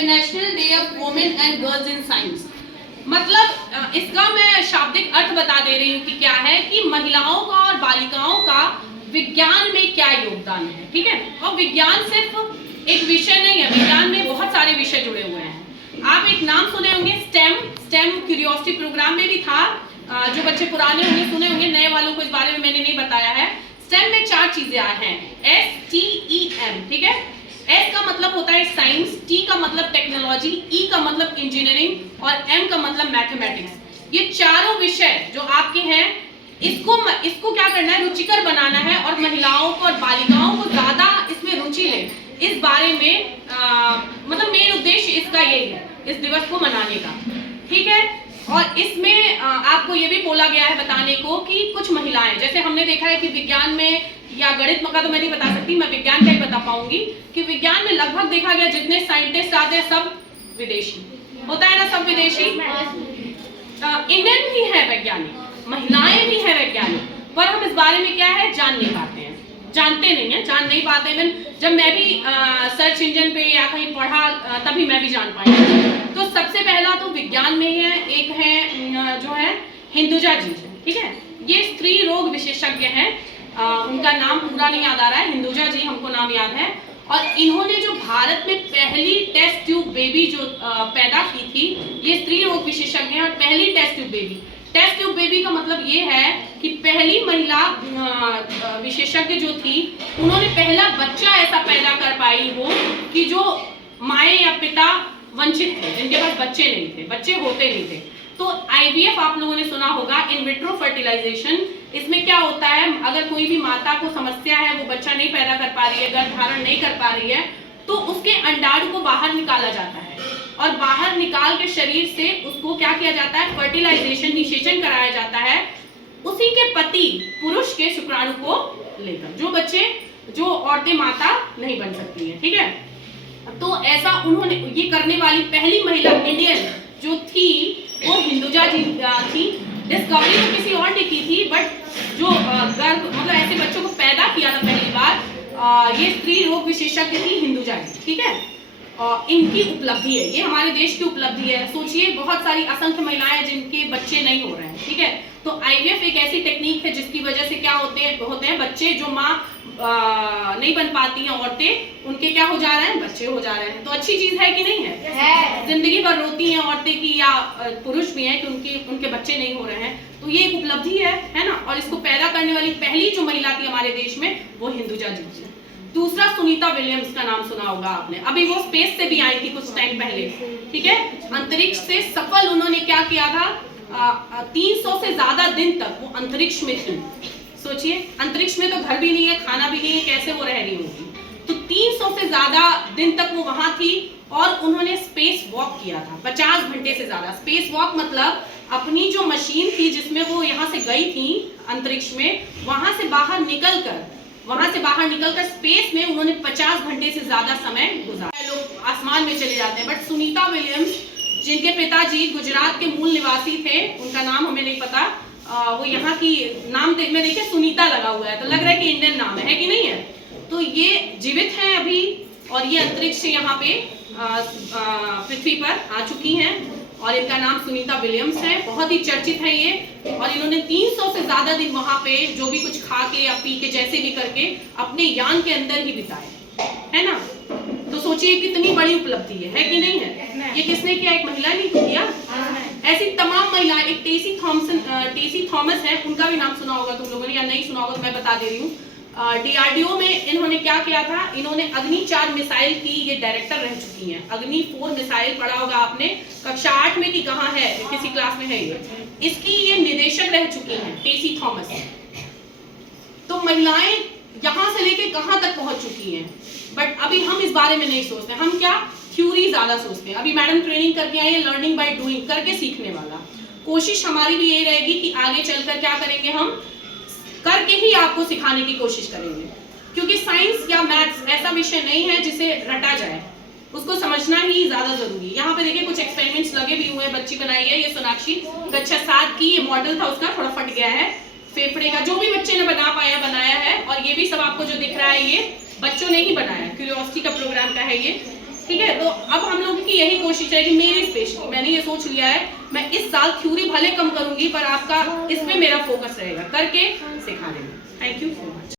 International day of women and girls in science. मतलब इसका मैं शाब्दिक अर्थ बता दे रही हूँ कि क्या है कि महिलाओं का और बालिकाओं का विज्ञान में क्या योगदान है। ठीक है, और विज्ञान सिर्फ एक विषय नहीं है, विज्ञान में बहुत सारे विषय जुड़े हुए हैं। आप एक नाम सुने होंगे स्टेम क्यूरियोसिटी प्रोग्राम में भी था। जो बच्चे पुराने होंगे सुने होंगे, नए वालों को इस बारे में मैंने नहीं बताया है। स्टेम में 4 चीजें हैं, STEM। ठीक है, S का मतलब होता है साइंस, T का मतलब टेक्नोलॉजी, E का मतलब इंजीनियरिंग और M का मतलब मैथमेटिक्स। ये चारों विषय जो आपके हैं, इसको क्या करना है, रुचिकर बनाना है और महिलाओं को और बालिकाओं को ज्यादा इसमें रुचि ले, इस बारे में मतलब मेन उद्देश्य इसका यही है, इस दिवस को मनाने का। ठीक है, और इसमें आपको ये भी बोला गया है बताने को कि कुछ महिलाएं, जैसे हमने देखा है कि विज्ञान में या गणित का तो मैं नहीं बता सकती, मैं विज्ञान का ही बता पाऊंगी कि विज्ञान में लगभग देखा गया जितने साइंटिस्ट आते हैं सब विदेशी होता है ना, सब विदेशी। इंडियन भी है वैज्ञानिक, महिलाएं भी है वैज्ञानिक, पर हम इस बारे में क्या है जान नहीं पाते हैं, जानते नहीं है, जान नहीं पाते। इवन जब मैं भी सर्च इंजन पे या कहीं पढ़ा तभी मैं भी जान पाई। तो सबसे पहला तो विज्ञान में ही है, एक है जो है हिंदुजा जी है। ठीक है, ये स्त्री रोग विशेषज्ञ हैं, उनका नाम पूरा नहीं याद आ रहा है, हिंदुजा जी हमको नाम याद है। और इन्होंने जो भारत में पहली टेस्ट ट्यूब बेबी जो पैदा की थी, ये स्त्री रोग विशेषज्ञ हैं। और पहली टेस्ट ट्यूब बेबी का मतलब ये है कि पहली महिला विशेषज्ञ जो थी, उन्होंने पहला बच्चा ऐसा पैदा कर पाई हो कि जो माए या पिता वंचित थे, जिनके पास बच्चे नहीं थे, बच्चे होते नहीं थे। तो IVF आप लोगों ने सुना होगा, इन विट्रो फर्टिलाइजेशन। इसमें क्या होता है, अगर कोई भी माता को समस्या है, वो बच्चा नहीं पैदा कर पा रही है, गर्भ धारण नहीं कर पा रही है, तो उसके अंडाणु को बाहर निकाला जाता है और बाहर निकाल के शरीर से उसको क्या किया जाता है, फर्टिलाइजेशन, निषेचन कराया जाता है उसी के पति पुरुष के शुक्राणु को लेकर, जो औरतें माता नहीं बन सकती है। ठीक है, तो ऐसा उन्होंने ये करने वाली पहली महिला इंडियन जो थी वो हिंदुजा जी थी। डिस्कवरी तो किसी और ने की थी, बट जो गर्भ मतलब ऐसे बच्चों को पैदा किया था पहली बार, ये स्त्री रोग विशेषज्ञ थी हिंदुजा जी। ठीक है, इनकी उपलब्धि है, ये हमारे देश की उपलब्धि है। सोचिए बहुत सारी असंख्य महिलाएं जिनके बच्चे नहीं हो रहे हैं। ठीक है, तो IVF एक ऐसी टेक्निक है जिसकी वजह से क्या होते हैं बच्चे, जो माँ नहीं बन पाती हैं औरतें, उनके क्या हो जा रहे हैं, बच्चे हो जा रहे हैं। तो अच्छी चीज है कि नहीं है? जिंदगी भर रोती हैं औरतें की, या पुरुष भी हैं कि उनके बच्चे नहीं हो रहे हैं, तो ये एक उपलब्धि है ना। और इसको पैदा करने वाली पहली जो महिला थी हमारे देश में, वो हिंदुजा जी थी। दूसरा सुनीता विलियम्स का नाम सुना होगा आपने, अभी वो स्पेस से भी आई थी कुछ टाइम पहले। ठीक है, अंतरिक्ष से सफल उन्होंने क्या किया था, 300 से ज्यादा दिन तक वो अंतरिक्ष में थी। सोचिए, अंतरिक्ष में तो घर भी नहीं है, खाना भी नहीं है, कैसे वो रह रही होगी। तो 300 से ज्यादा दिन तक वो वहां थी और उन्होंने स्पेस वॉक किया था 50 घंटे से ज्यादा। स्पेस वॉक मतलब अपनी जो मशीन थी जिसमें वो यहाँ से गई थी अंतरिक्ष में, वहां से बाहर निकलकर स्पेस में उन्होंने 50 घंटे से ज्यादा समय गुजारा। लोग आसमान में चले जाते हैं, बट सुनीता विलियम्स जिनके पिताजी गुजरात के मूल निवासी थे, उनका नाम हमें नहीं पता, वो यहाँ की नाम में देखिए सुनीता लगा हुआ है, तो लग रहा है कि इंडियन नाम है कि नहीं है। तो ये जीवित हैं अभी और ये अंतरिक्ष से यहाँ पे पृथ्वी पर आ चुकी हैं और इनका नाम सुनीता विलियम्स है। बहुत ही चर्चित है ये, और इन्होंने 300 से ज्यादा दिन वहां पे जो भी कुछ खा के या पी के जैसे भी करके अपने यान के अंदर ही बिताए, है ना। तो सोचिए कितनी बड़ी उपलब्धि है कि नहीं है। ये किसने किया, एक महिला ने किया। ऐसी तमाम महिलाएं, एक टेसी थॉमस है, उनका भी नाम सुना होगा तुम लोगों ने, या नहीं सुना होगा तो मैं बता दे रही हूँ। DRDO में इन्होंने क्या किया था, इन्होंने अग्नि 4 मिसाइल की ये डायरेक्टर रह चुकी हैं। अग्नि 4 मिसाइल पढ़ा होगा आपने कक्षा 8 में कि कहाँ है, किसी क्लास में है ये, इसकी ये निदेशक रह चुकी हैं टेसी थॉमस। तो महिलाएं यहाँ से लेके कहाँ तक पहुंच चुकी हैं, बट अभी हम इस बारे में नहीं सोचते। हम क्या थ्योरी ज्यादा सोचते हैं। अभी मैडम ट्रेनिंग करके आई है, लर्निंग बाय डूइंग, करके सीखने वाला। कोशिश हमारी भी यही रहेगी कि आगे चलकर क्या करेंगे, हम करके ही आपको सिखाने की कोशिश करेंगे, क्योंकि साइंस या मैथ्स ऐसा विषय नहीं है जिसे रटा जाए, उसको समझना ही ज्यादा जरूरी है। यहाँ पे देखिए कुछ एक्सपेरिमेंट्स लगे भी हुए हैं, बच्ची बनाई है ये सोनाक्षी, कक्षा 7 की, ये मॉडल था उसका, थोड़ा फट गया है फेफड़े का, जो भी बच्चे ने बनाया है। और ये भी सब आपको जो दिख रहा है ये बच्चों ने ही बनाया, क्यूरियोसिटी का प्रोग्राम का है ये। ठीक है, तो अब हम लोगों की यही कोशिश है कि मेरी स्पेशली मैंने ये सोच लिया है, मैं इस साल थ्योरी भले कम करूंगी पर आपका इस पे मेरा फोकस रहेगा, करके सिखा देंगे। Thank you so much.